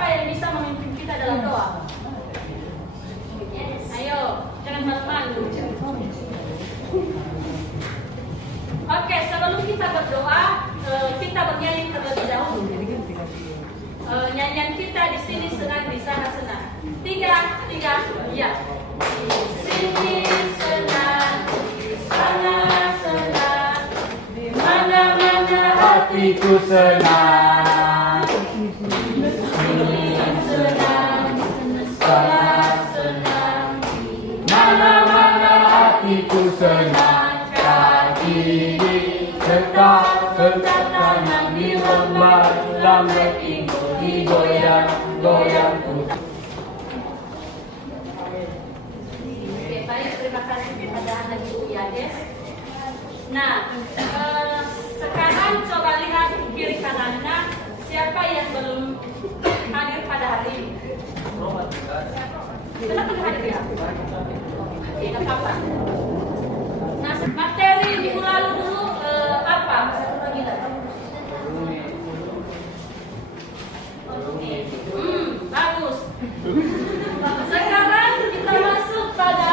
siapa yang bisa memimpin kita dalam doa? Ayo, jangan malu-malu. Oke, sebelum kita berdoa, kita bernyanyi terlebih dahulu. Nyanyian kita di sini senang, di sana senang. 3, 3, ya. Di sini senang, di sana senang, di mana-mana hatiku senang. di sini senang, sana senang, Mana-mana hatiku senang. Kaki tetap tanam di lembah, lambat digoyang-goyang. Oke, baik, terima kasih kepada anak ibu ya, guys. Nah, sekarang coba lihat kiri kanannya, siapa yang belum hadir pada hari ini? Kenapa tidak hadir ya? Oke, nggak apa-apa. Nah, materi minggu lalu dulu apa? Bagus. Sekarang kita masuk pada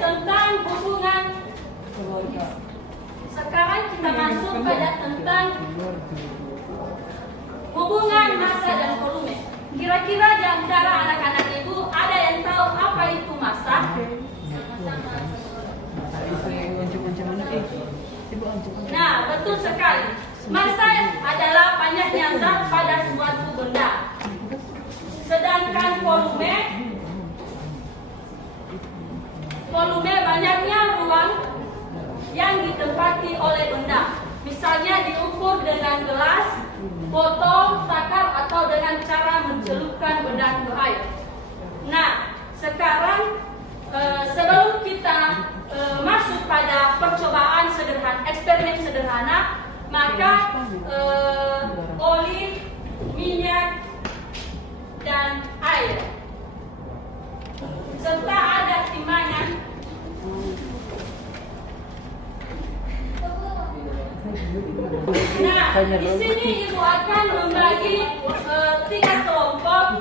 tentang hubungan. Sekarang kita masuk pada tentang hubungan massa dan volume. Kira-kira di antara anak-anak ibu ada yang tahu apa itu massa? Nah, betul sekali. Massa adalah banyaknya zat pada suatu benda. Sedangkan volume banyaknya ruang yang ditempati oleh benda. Misalnya diukur dengan gelas, botol, takar, atau dengan cara mencelupkan benda ke air. Nah, sekarang sebelum kita masuk pada percobaan sederhana, eksperimen sederhana, maka oli, minyak, dan air serta ada timbangan. Nah, di sini ibu akan membagi 3 kelompok.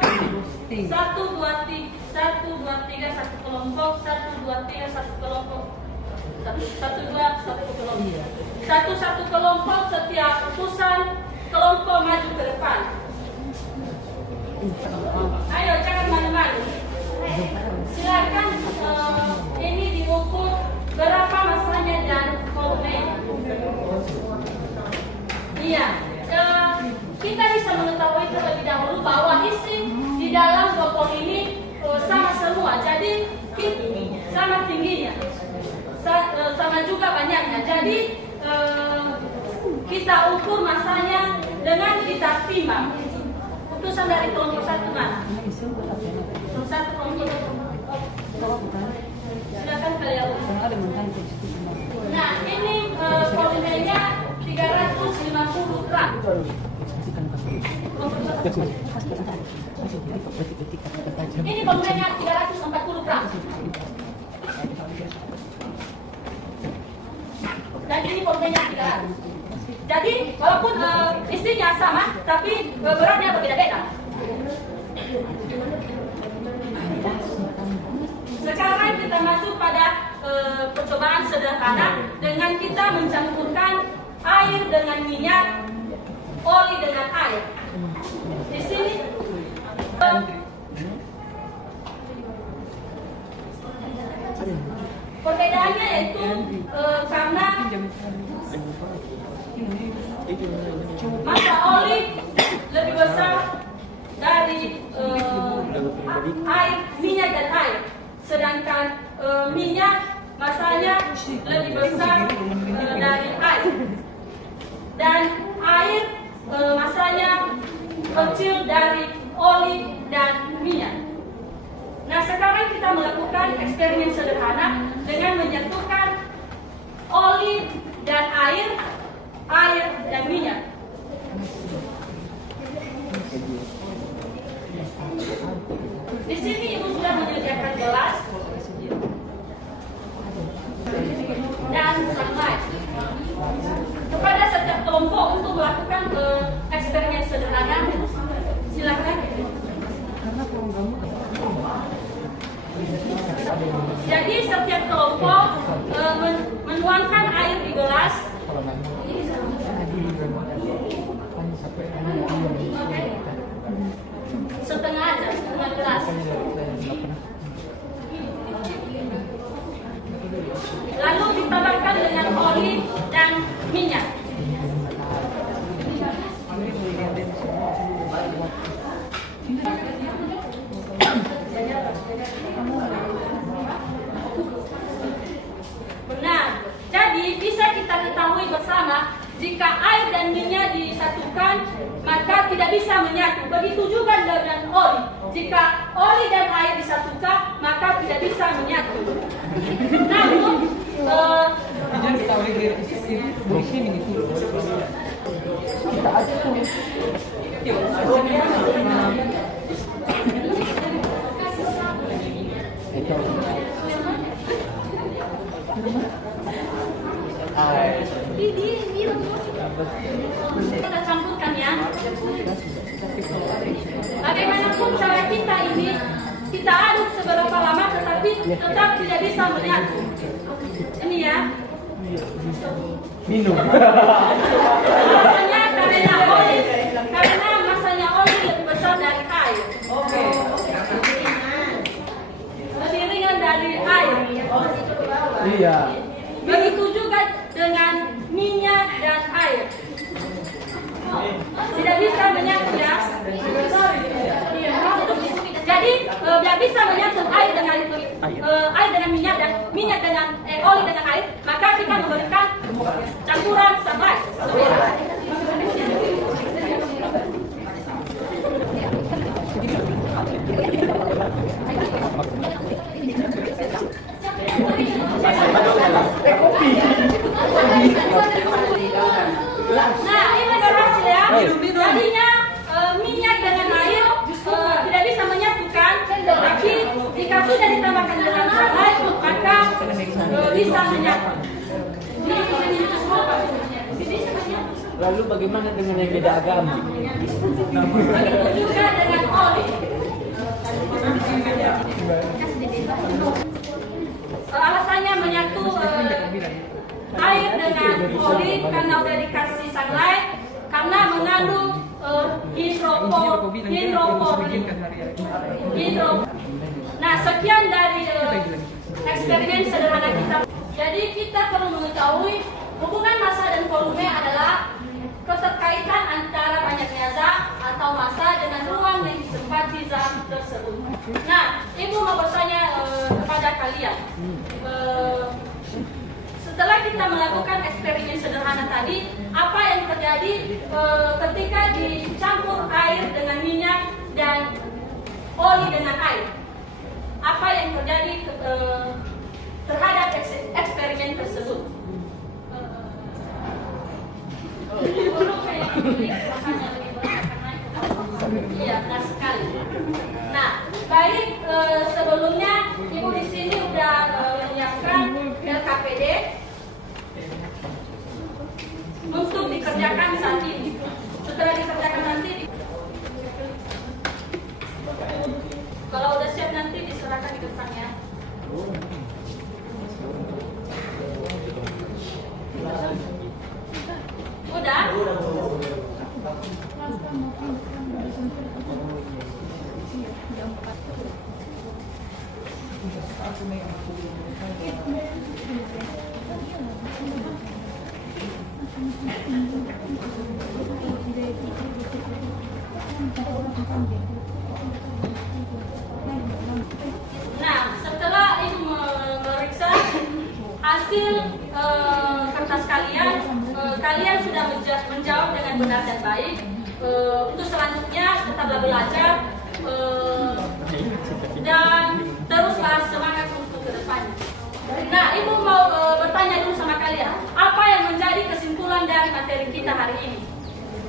1, 2, 3, 1 kelompok, 1, 2, 3, 1 kelompok. 1, 2, 1 kelompok. Satu kelompok setiap utusan kelompok maju ke depan. Ayo, jangan malu-malu. Silakan ini diukur berapa massanya dan volume. Iya, kita bisa mengetahui terlebih dahulu bahwa isi di dalam botol ini sama semua, jadi sama tingginya, sama juga banyaknya. Jadi kita ukur massanya dengan kita timbang. Utusan dari kelompok 1 mana? Kelompok 1 kelompok. Silakan kalian ukur. Nah, ini volumenya 350 gram. Ini volumenya 340 gram. Dan ini volumenya 300. Jadi walaupun isinya sama, tapi beratnya berbeda-beda. Sekarang kita masuk pada percobaan sederhana dengan kita mencampurkan air dengan minyak, oli dengan air. Di sini perbedaannya yaitu karena massa oli lebih besar dari air, minyak dan air, sedangkan minyak massanya lebih besar dari air, dan air massanya kecil dari oli dan minyak. Nah, sekarang kita melakukan eksperimen sederhana dengan menyatukan oli dan air dan minyak. Di sini ibu sudah menyediakan gelas dan sunlight. Kepada setiap kelompok untuk melakukan eksperimen sederhana, silakan tidak bisa menyatu. Begitu juga dengan oli. Jika oli dan air disatukan, maka tidak bisa menyatu. Namun, kita campurkan ya. Bagaimanapun cara kita ini, kita aduk seberapa lama tetapi tetap tidak bisa menyatu. Ini ya. Minum. Masanya karena masanya oli lebih besar dari air. Lebih ringan dari air. Iya. Begitu juga dengan minyak dan air. Tidak bisa menyatu ya. Jadi biar bisa menyatu air dengan minyak dan minyak dengan oli dengan air, maka kita memberikan campuran sunlight. Nah, ini berhasil ya. Tadinya minyak dengan air tidak bisa menyatukan, tapi jika sudah ditambahkan dengan sunlight, maka bisa menyatu. Lalu bagaimana dengan yang beda agama? Begitu juga dengan oli. Alasannya menyatu air dengan oli karena udah dikasih sunlight, karena mengandung Nah, sekian dari eksperimen sederhana kita. Jadi kita perlu mengetahui hubungan massa dan volume adalah keterkaitan antara banyaknya zat atau massa dengan ruang yang ditempati zat tersebut. Nah, Ibu mau bertanya kepada kalian. Setelah kita melakukan eksperimen sederhana tadi, apa yang terjadi ketika dicampur air dengan minyak dan oli dengan air? Apa yang terjadi terhadap eksperimen tersebut? Iya, benar sekali. Nah, baik sebelumnya Ibu di sini sudah menyiapkan LKPD untuk dikerjakan saat ini. Setelah dikerjakan nanti, kalau udah siap nanti diserahkan di depan ya. Udah? Nah, setelah Ibu memeriksa hasil kertas kalian, kalian sudah menjawab dengan benar dan baik. Untuk selanjutnya tetaplah belajar dan teruslah semangat untuk ke depannya. Nah, Ibu mau bertanya dulu sama kalian, apa yang menjadi kesimpulan dari materi kita hari ini?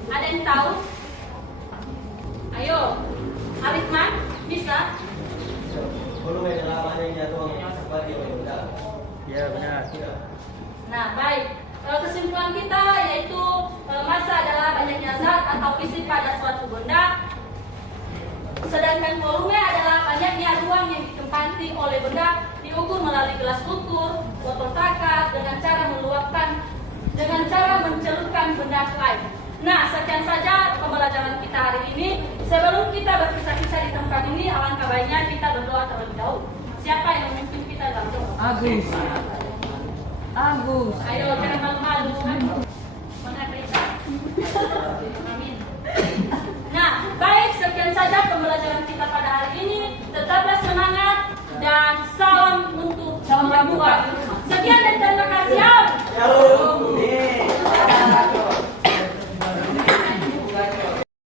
Ada yang tahu? Ayo, Alifman, bisa? Ya, benar. Nah, baik. Kesimpulan kita yaitu massa adalah banyaknya zat atau isi pada suatu benda, sedangkan volume adalah banyaknya ruang yang ditempati oleh benda diukur melalui gelas ukur, botol takar dengan cara mencelupkan benda ke lain. Nah, sekian saja pembelajaran kita hari ini. Sebelum kita berpisah-pisah di tempat ini, alangkah baiknya kita berdoa terlebih dahulu. Siapa yang memimpin kita dalam doa? Agus. Ayo, jangan malu-malu. Mana Rita? Amin. Nah, baik, sekian saja pembelajaran kita pada hari ini. Tetaplah semangat dan salam untuk membuat